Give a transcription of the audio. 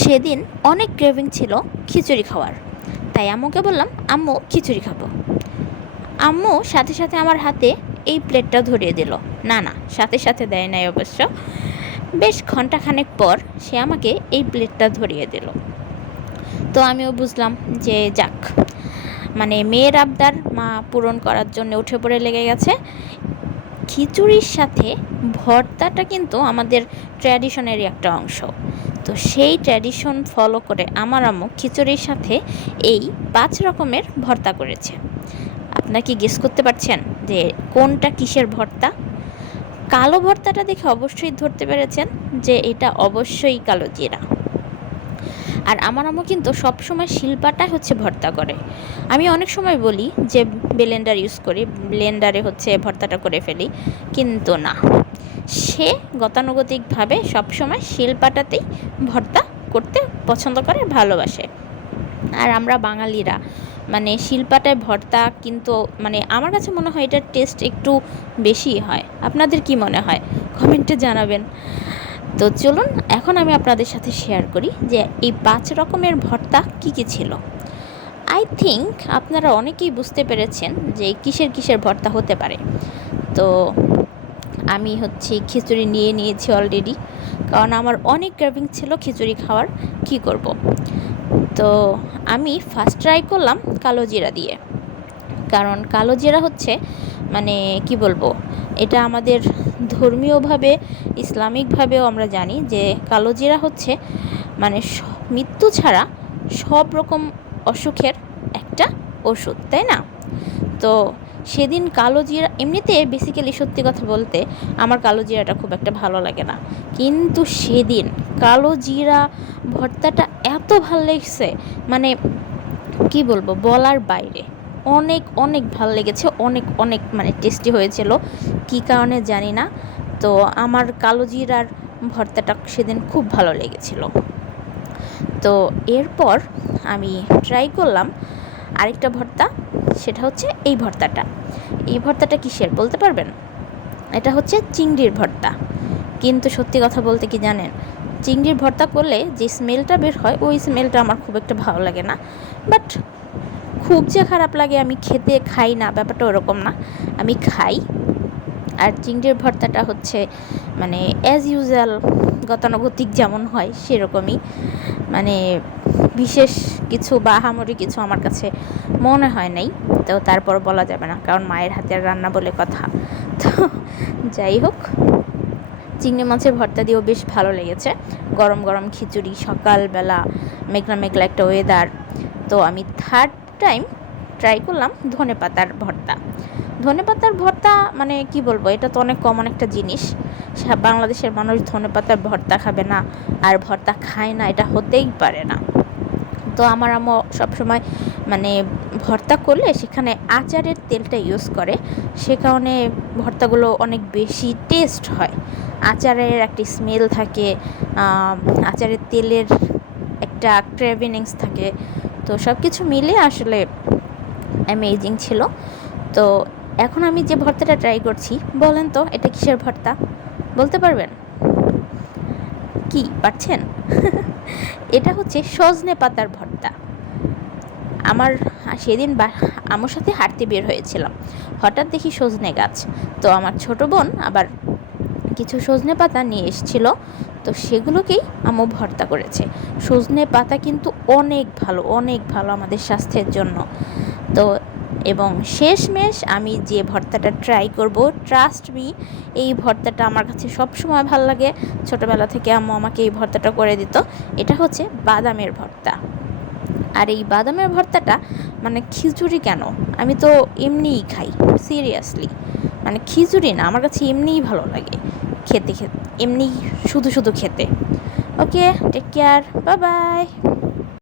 সেদিন অনেক ক্রেভিং ছিল খিচুড়ি খাওয়ার। তাই আম্মুকে বললাম, আম্মু খিচুড়ি খাবো। আম্মু সাথে সাথে আমার হাতে এই প্লেটটা ধরিয়ে দিল। না না, সাথে সাথে দেয় নাই অবশ্য। বেশ ঘন্টাখানেক পর সে আমাকে এই প্লেটটা ধরিয়ে দিল। তো আমিও বুঝলাম যে যাক, মানে মেয়ের আবদার মা পূরণ করার জন্য উঠে পড়ে লেগে গেছে। খিচুড়ির সাথে ভর্তাটা কিন্তু আমাদের ট্র্যাডিশনেরই একটা অংশ। তো সেই ট্র্যাডিশন ফলো করে আমার আম্মু খিচুড়ির সাথে এই 5 রকমের ভর্তা করেছে। আপনারা কি গেস করতে পারছেন যে কোনটা কিসের ভর্তা? কালো ভর্তাটা দেখে অবশ্যই ধরতে পেরেছেন যে এটা অবশ্যই কালো জিরা। আর আমার আম্মু কিন্তু সবসময় শিলপাটায় হচ্ছে ভর্তা করে। আমি অনেক সময় বলি যে ব্লেন্ডার ইউজ করি, ব্লেন্ডারে হচ্ছে ভর্তাটা করে ফেলি, কিন্তু না, সে গতানুগতিকভাবে সবসময় শিলপাটাতেই ভর্তা করতে পছন্দ করে, ভালোবাসে। আর আমরা বাঙালিরা মানে শিলপাটায় ভর্তা কিন্তু মানে আমার কাছে মনে হয় এটার টেস্ট একটু বেশি হয়। আপনাদের কি মনে হয়? কমেন্টে জানাবেন। তো চলুন এখন আমি আপনাদের সাথে শেয়ার করি যে এই 5 রকমের ভর্তা কী কী ছিল। আই থিঙ্ক আপনারা অনেকেই বুঝতে পেরেছেন যে কিসের কিসের ভর্তা হতে পারে। তো আমি হচ্ছে খিচুড়ি নিয়ে নিয়েছি অলরেডি, কারণ আমার অনেক ক্রেভিং ছিল খিচুড়ি খাওয়ার। কি করব, তো আমি ফার্স্ট ট্রাই করলাম কালো জিরা দিয়ে। কারণ কালো জিরা হচ্ছে মানে কি বলবো, এটা আমাদের ধর্মীয়ভাবে ইসলামিকভাবেও আমরা জানি যে কালো জিরা হচ্ছে মানে মৃত্যু ছাড়া সব রকম অসুখের একটা ওষুধ, তাই না? তো সেদিন কালো জিরা, এমনিতে বেসিক্যালি সত্যি কথা বলতে আমার কালো জিরাটা খুব একটা ভালো লাগে না, কিন্তু সেদিন কালো জিরা ভর্তাটা এত ভালো লেগেছে, মানে কি বলবো, বলার বাইরে। অনেক অনেক ভালো লেগেছে, অনেক অনেক মানে টেস্টি হয়েছিল। কী কারণে জানি না, তো আমার কালো জিরার ভর্তাটা সেদিন খুব ভালো লেগেছিল। তো এরপর আমি ট্রাই করলাম আরেকটা ভর্তা, সেটা হচ্ছে এই ভর্তাটা। এই ভর্তাটা কিসের বলতে পারবেন? এটা হচ্ছে চিংড়ির ভর্তা। কিন্তু সত্যি কথা বলতে কি জানেন, চিংড়ির ভর্তা করলে যে স্মেলটা বের হয় ওই স্মেলটা আমার খুব একটা ভালো লাগে না। বাট খুব যে খারাপ লাগে আমি খেতে খাই না, ব্যাপারটা ওরকম না, আমি খাই। আর চিংড়ির ভর্তাটা হচ্ছে মানে অ্যাজ ইউজুয়াল গতানুগতিক যেমন হয় সেরকমই, মানে বিশেষ কিছু বা আহামরি কিছু আমার কাছে মনে হয় নাই। তো তারপর বলা যাবে না, কারণ মায়ের হাতের রান্না বলে কথা। তো যাই হোক, চিংড়ি মাছের ভর্তা দিয়েও বেশ ভালো লেগেছে। গরম গরম খিচুড়ি, সকালবেলা মেঘলা মেঘলা একটা ওয়েদার। তো আমি থার্ড টাইম ট্রাই করলাম ধনেপাতার ভর্তা। ধনেপাতার ভর্তা মানে কি বলবো, এটা তো অনেক কমন একটা জিনিস। বাংলাদেশের মানুষ ধনেপাতার ভর্তা খাবে না আর ভর্তা খায় না, এটা হতেই পারে না। তো আমার আম্মু সবসময় মানে ভর্তা করলে সেখানে আচারের তেলটা ইউজ করে, সে কারণে ভর্তাগুলো অনেক বেশি টেস্ট হয়। আচারের একটা স্মেল থাকে, আচারের তেলের একটা ক্রেভিংস থাকে। তো সব কিছু মিলে আসলে অ্যামেজিং ছিল। তো এখন আমি যে ভর্তাটা ট্রাই করছি, বলেন তো এটা কিসের ভর্তা বলতে পারবেন? কি পারছেন? এটা হচ্ছে সজনে পাতার ভর্তা। আমার সেদিন আম্মুর সাথে হাঁটতে বের হয়েছিলাম, হঠাৎ দেখি সজনে গাছ। তো আমার ছোট বোন আবার কিছু সজনে পাতা নিয়ে এসেছিল, তো সেগুলোকেই আম্মু ভর্তা করেছে। সজনে পাতা কিন্তু অনেক ভালো, অনেক ভালো আমাদের স্বাস্থ্যের জন্য। তো এবং শেষমেশ আমি যে ভর্তাটা ট্রাই করব, ট্রাস্ট মি, এই ভর্তাটা আমার কাছে সবসময় ভালো লাগে। ছোটোবেলা থেকে আম্মু আমাকে এই ভর্তাটা করে দিত। এটা হচ্ছে বাদামের ভর্তা। আর এই বাদামের ভর্তাটা মানে খিচুড়ি কেন, আমি তো এমনিই খাই, সিরিয়াসলি, মানে খিচুড়ি না, আমার কাছে এমনিই ভালো লাগে খেতে, খেতে এমনি শুধু শুধু খেতে। ওকে, টেক কেয়ার, বাই বাই।